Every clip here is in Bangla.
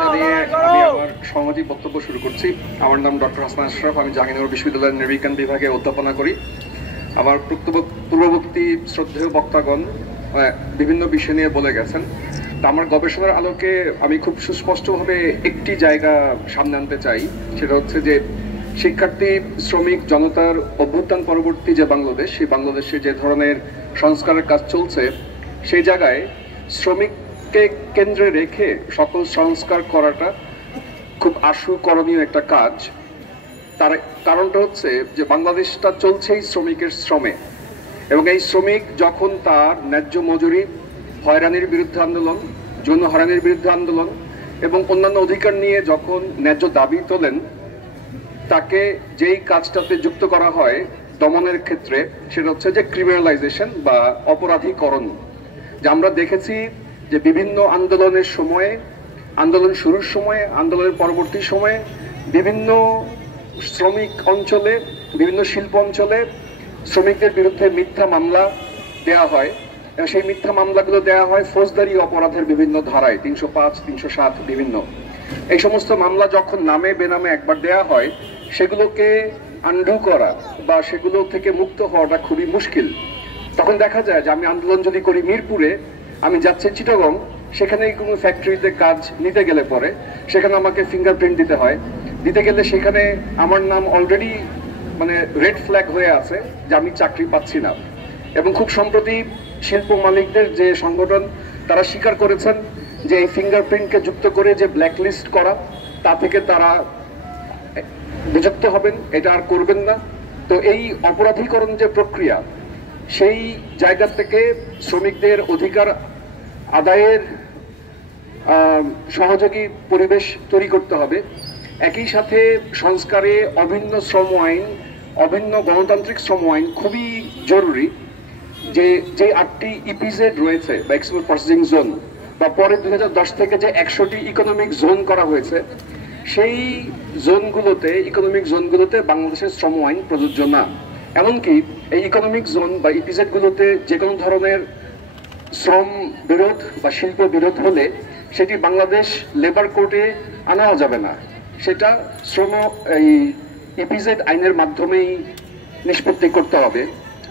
জানিয়ে আমি আমার সমাজী বক্তব্য শুরু করছি। আমার নাম ডক্টর হাসান আশরাফ। আমি জাহাঙ্গীরনগর বিশ্ববিদ্যালয়ের নৃবিজ্ঞান বিভাগে অধ্যাপনা করি। আমার পূর্ববর্তী শ্রদ্ধেয় বক্তাগণ বিভিন্ন বিষয় নিয়ে বলে গেছেন। তা আমার গবেষণার আলোকে আমি খুব সুস্পষ্টভাবে একটি জায়গা সামনে আনতে চাই, সেটা হচ্ছে যে শিক্ষার্থী, শ্রমিক জনতার অভ্যুত্থান পরবর্তী যে বাংলাদেশ, সেই বাংলাদেশে যে ধরনের সংস্কারের কাজ চলছে, সেই জায়গায় শ্রমিককে কেন্দ্রে রেখে সকল সংস্কার করাটা খুব আশু করণীয় একটা কাজ। তার কারণটা হচ্ছে যে বাংলাদেশটা চলছেই শ্রমিকের শ্রমে, এবং এই শ্রমিক যখন তার ন্যায্য মজুরি, হয়রানির বিরুদ্ধে আন্দোলন, যৌন হয়রানির বিরুদ্ধে আন্দোলন এবং অন্যান্য অধিকার নিয়ে যখন ন্যায্য দাবি তোলেন, তাকে যেই কাজটাতে যুক্ত করা হয় দমনের ক্ষেত্রে, সেটা হচ্ছে যে ক্রিমিনালাইজেশন বা অপরাধীকরণ। যে আমরা দেখেছি যে বিভিন্ন আন্দোলনের সময়ে, আন্দোলন শুরুর সময়ে, আন্দোলনের পরবর্তী সময়ে বিভিন্ন শ্রমিক অঞ্চলে, বিভিন্ন শিল্প অঞ্চলে শ্রমিকদের বিরুদ্ধে মিথ্যা মামলা দেয়া হয়, এবং সেই মিথ্যা মামলাগুলো দেয়া হয় ফৌজদারি অপরাধের বিভিন্ন ধারায়, 305, 307 বিভিন্ন। এই সমস্ত মামলা যখন নামে বেনামে একবার দেয়া হয়, সেগুলোকে আন্ডু করা বা সেগুলো থেকে মুক্ত হওয়াটা খুবই মুশকিল। তখন দেখা যায় যে আমি আন্দোলন যদি করি মিরপুরে, আমি যাচ্ছি চিটাগং, সেখানে কোনো ফ্যাক্টরিতে কাজ নিতে গেলে পরে সেখানে আমাকে ফিঙ্গারপ্রিন্ট দিতে হয়। দিতে গেলে সেখানে আমার নাম অলরেডি মানে রেড ফ্ল্যাগ হয়ে আছে যে আমি চাকরি পাচ্ছি না। এবং খুব সম্প্রতি শিল্প মালিকদের যে সংগঠন, তারা স্বীকার করেছেন যে এই ফিঙ্গারপ্রিন্টকে যুক্ত করে যে ব্ল্যাকলিস্ট করা, তা থেকে তারা বিযুক্ত হবেন, এটা আর করবেন না। তো এই অপরাধীকরণ যে প্রক্রিয়া, সেই জায়গা থেকে শ্রমিকদের অধিকার আদায়ের সহযোগী পরিবেশ তৈরি করতে হবে। একই সাথে সংস্কারে অভিন্ন শ্রম আইন, অভিন্ন গণতান্ত্রিক শ্রম আইন খুবই জরুরি। যে 8টি ইপিজেড রয়েছে বা এক্সপোর্ট প্রসেসিং জোন, বা পরে 2010 থেকে যে 100টি ইকোনমিক জোন করা হয়েছে, সেই জোনগুলোতে, ইকোনমিক জোনগুলোতে বাংলাদেশের শ্রম আইন প্রযোজ্য না। এমনকি এই ইকোনমিক জোন বা ইপিজেড গুলোতে যে কোনো ধরনের শ্রম বিরোধ বা শিল্প বিরোধ হলে সেটি বাংলাদেশ লেবার কোর্টে আনাও যাবে না, সেটা এই ইপিজেড আইনের মাধ্যমেই নিষ্পত্তি করতে হবে।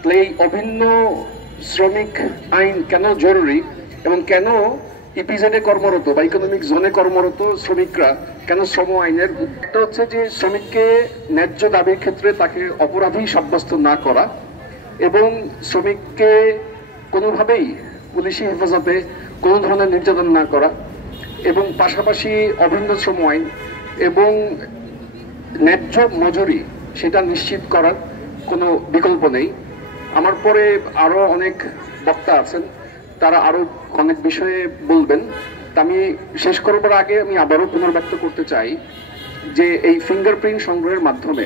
তাহলে এই অভিন্ন শ্রমিক আইন কেন জরুরি, এবং কেন ইপিজেডে কর্মরত বা ইকোনমিক জোনে কর্মরত শ্রমিকরা কেন শ্রম আইনের, একটা হচ্ছে যে শ্রমিককে ন্যায্য দাবির ক্ষেত্রে তাকে অপরাধী সাব্যস্ত না করা, এবং শ্রমিককে কোনোভাবেই পুলিশি হেফাজতে কোনো ধরনের নির্যাতন না করা, এবং পাশাপাশি অভিন্ন শ্রম আইন এবং ন্যায্য মজুরি সেটা নিশ্চিত করার কোনো বিকল্প নেই। আমার পরে আরো অনেক বক্তা আছেন, তারা আরো অনেক বিষয়ে বলবেন। তা আমি শেষ করবার আগে আমি আবারও পুনর্ব্যক্ত করতে চাই যে এই ফিঙ্গারপ্রিন্ট সংগ্রহের মাধ্যমে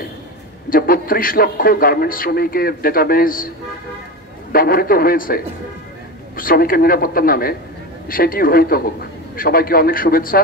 যে 32 লক্ষ গার্মেন্টস শ্রমিকের ডেটাবেজ ব্যবহৃত হয়েছে শ্রমিকের নিরাপত্তার নামে, সেটি রহিত হোক। সবাইকে অনেক শুভেচ্ছা।